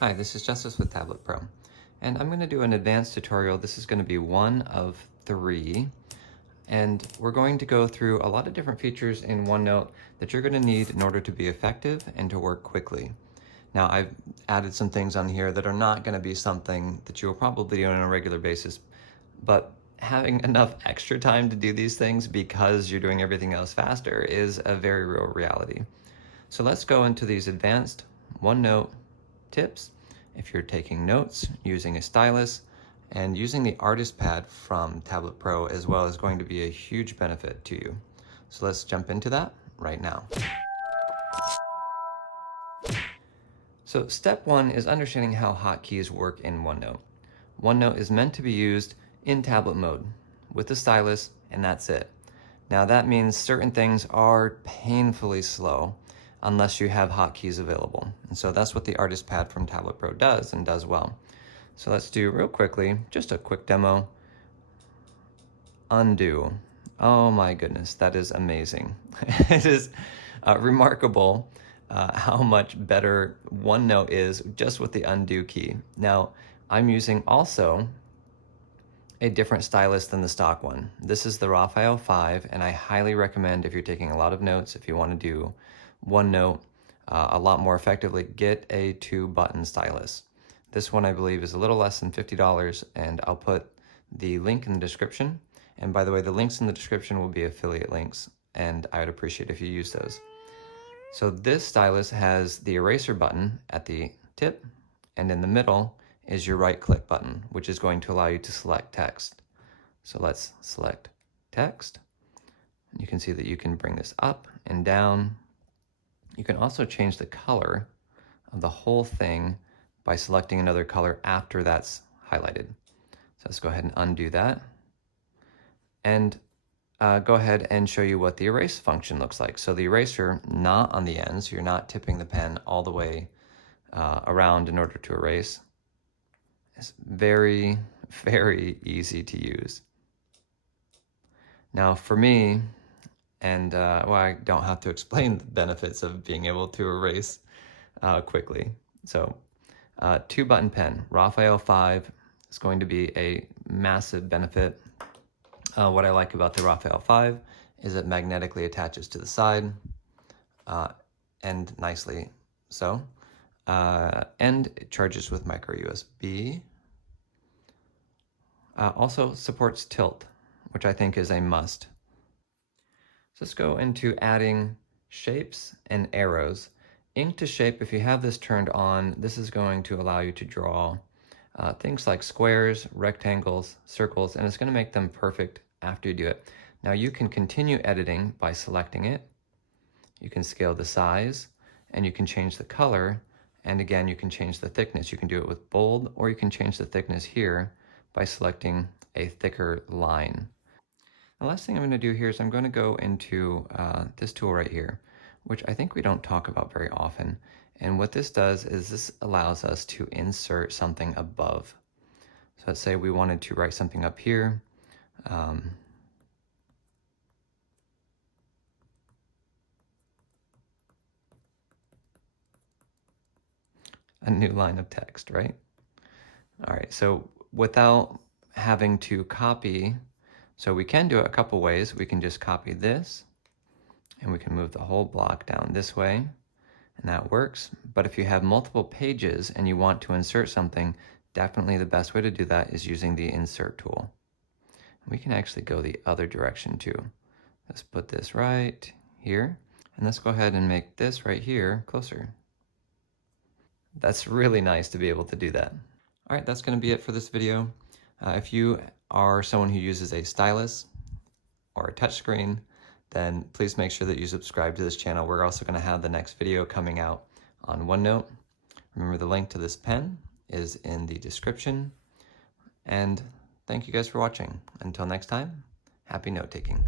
Hi, this is Justice with Tablet Pro, and I'm going to do an advanced tutorial. This is going to be one of 3, and we're going to go through a lot of different features in OneNote that you're going to need in order to be effective and to work quickly. Now, I've added some things on here that are not going to be something that you'll probably do on a regular basis, but having enough extra time to do these things because you're doing everything else faster is a very real reality. So let's go into these advanced OneNote tips. If you're taking notes using a stylus, and using the artist pad from Tablet Pro as well is going to be a huge benefit to you. So let's jump into that right now. So step 1 is understanding how hotkeys work in OneNote. OneNote is meant to be used in tablet mode with the stylus, and that's it. Now that means certain things are painfully slow unless you have hotkeys available. And so that's what the artist pad from Tablet Pro does, and does well. So let's do real quickly, just a quick demo. Undo. Oh my goodness, that is amazing. It is remarkable how much better OneNote is just with the undo key. Now, I'm using also a different stylus than the stock one. This is the Raphael 5, and I highly recommend if you're taking a lot of notes, if you want to do OneNote a lot more effectively, get a 2-button stylus. This one I believe is a little less than $50, and I'll put the link in the description. And by the way, the links in the description will be affiliate links, and I would appreciate if you use those. So this stylus has the eraser button at the tip, and in the middle is your right-click button, which is going to allow you to select text. So let's select text. You can see that you can bring this up and down. You can also change the color of the whole thing by selecting another color after that's highlighted. So let's go ahead and undo that. And go ahead and show you what the erase function looks like. So the eraser, not on the ends, you're not tipping the pen all the way around in order to erase. It's very, very easy to use. Now for me, and well, I don't have to explain the benefits of being able to erase quickly. So 2-button pen, Raphael 5 is going to be a massive benefit. What I like about the Raphael 5 is it magnetically attaches to the side, and nicely so. And it charges with micro USB. Also supports tilt, which I think is a must. So let's go into adding shapes and arrows. Ink to shape, if you have this turned on, this is going to allow you to draw things like squares, rectangles, circles, and it's going to make them perfect after you do it. Now you can continue editing by selecting it. You can scale the size, and you can change the color, and again, you can change the thickness. You can do it with bold, or you can change the thickness here by selecting a thicker line. The last thing I'm going to do here is I'm going to go into this tool right here, which I think we don't talk about very often. And what this does is this allows us to insert something above. So let's say we wanted to write something up here. A new line of text, right? All right, so without having to copy, so we can do it a couple ways. We can just copy this, and we can move the whole block down this way, and that works. But if you have multiple pages and you want to insert something, definitely the best way to do that is using the insert tool. We can actually go the other direction too. Let's put this right here, and let's go ahead and make this right here closer. That's really nice to be able to do that. All right, that's going to be it for this video. If you are someone who uses a stylus or a touchscreen, then please make sure that you subscribe to this channel. We're also going to have the next video coming out on OneNote. Remember, the link to this pen is in the description. And thank you guys for watching. Until next time, happy note-taking.